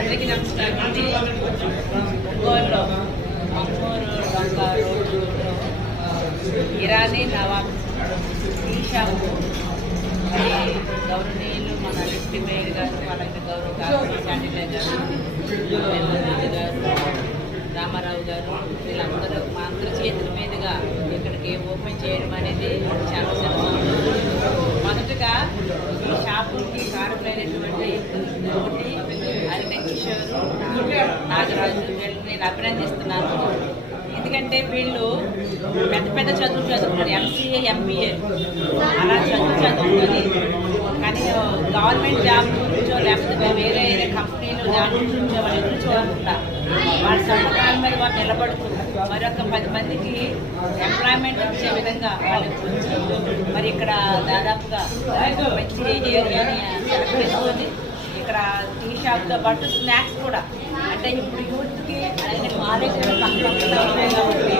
అందరికీ నమస్కారం అండి. ఒంగోలులో మమ్మూరు డొంక రోడ్డులో ఇరానీ నవాబ్ టీ షాప్ గౌరవనీయులు మన డిప్యూటీ మేయర్ గారు, అలాగే గౌరవ కార్పొరేట్ క్యాండిడేట్ గారు, రామారావు గారు, వీళ్ళందరూ మా అందరి చేతుల మీదుగా ఇక్కడికి ఓపెన్ చేయడం అనేది చాలా సంతోషం. మొదటగా ఈ షాపుకి కారణమైనటువంటి కోటి అరిణ కిషోర్, నాగరాజు వీళ్ళని నేను అభినందిస్తున్నాను. ఎందుకంటే వీళ్ళు పెద్ద పెద్ద చదువులు చదువుకున్నారు, ఎంసీఏ, ఎంబీఏ అలా చదువుకొని కానీ గవర్నమెంట్ జాబ్ గురించో లేకపోతే వేరే కంపెనీలు దాని గురించో వాళ్ళు ఎదురు చూడకుండా వాళ్ళ సొంత మీద వాళ్ళు నిలబడుతున్నారు. మరొక 10 మందికి ఎంప్లాయ్మెంట్ ఇచ్చే విధంగా వాళ్ళకి వచ్చి మరి ఇక్కడ దాదాపుగా మంచి ఏరియాని సెలెక్ట్ చేసుకొని ఇక్కడ టీ షాప్తో పాటు స్నాక్స్ కూడా, అంటే ఇప్పుడు యూత్కి అలాగే కాలేజీలో పక్కన ఉన్నాయి కాబట్టి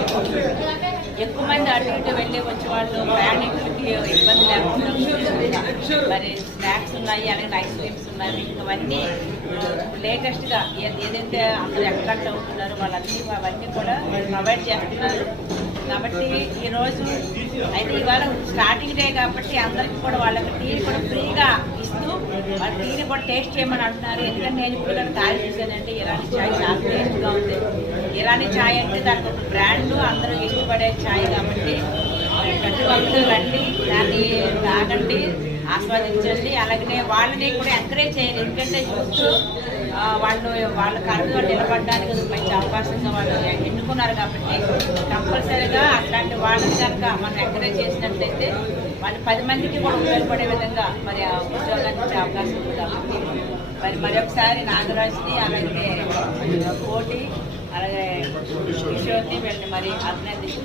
ఎక్కువ మంది అటు ఇటు వెళ్ళి వచ్చే వాళ్ళు ప్రయాణికులకి ఇబ్బంది లేకుండా మరి స్నాక్స్ ఉన్నాయి, అలాగే ఐస్ క్రీమ్స్ ఉన్నాయి. ఇవన్నీ లేటెస్ట్గా ఏదైతే అందరూ అట్రాక్ట్ అవుతున్నారో అవన్నీ కూడా ప్రొవైడ్ చేస్తున్నారు. కాబట్టి ఈరోజు అయితే ఇవాళ స్టార్టింగ్ డే కాబట్టి అందరికీ కూడా వాళ్ళకి టీని కూడా ఫ్రీగా ఇస్తూ వాళ్ళ టీని కూడా టేస్ట్ చేయమని అంటున్నారు. ఎందుకంటే నేను ఇప్పుడు తాగి చూసానంటే ఇరానీ ఛాయ్ చాలా టేస్ట్గా ఉంది. ఇరానీ ఛాయ్ అంటే దానికి ఒక బ్రాండ్, అందరూ ఇష్టపడే ఛాయ్ కాబట్టి ప్రతి ఒక్కరు రండి, దాన్ని తాగండి, ఆస్వాదించండి. అలాగనే వాళ్ళని కూడా ఎంకరేజ్ చేయండి. ఎందుకంటే యూత్ వాళ్ళ కళ్ళు నిలబడడానికి మంచి అవకాశంగా వాళ్ళు ఎన్నుకున్నారు కాబట్టి కంపల్సరీగా అట్లాంటి వాళ్ళని కనుక మనం ఎంకరేజ్ చేసినట్లయితే వాళ్ళు 10 మందికి కూడా ఉపయోగపడే విధంగా మరి ఉద్యోగాన్ని ఇచ్చే అవకాశం ఉంది. కాబట్టి మరొకసారి నాగరాజ్ని, అలాగే కోటి, అలాగే కిషోర్ని వీళ్ళని మరి అభినందించి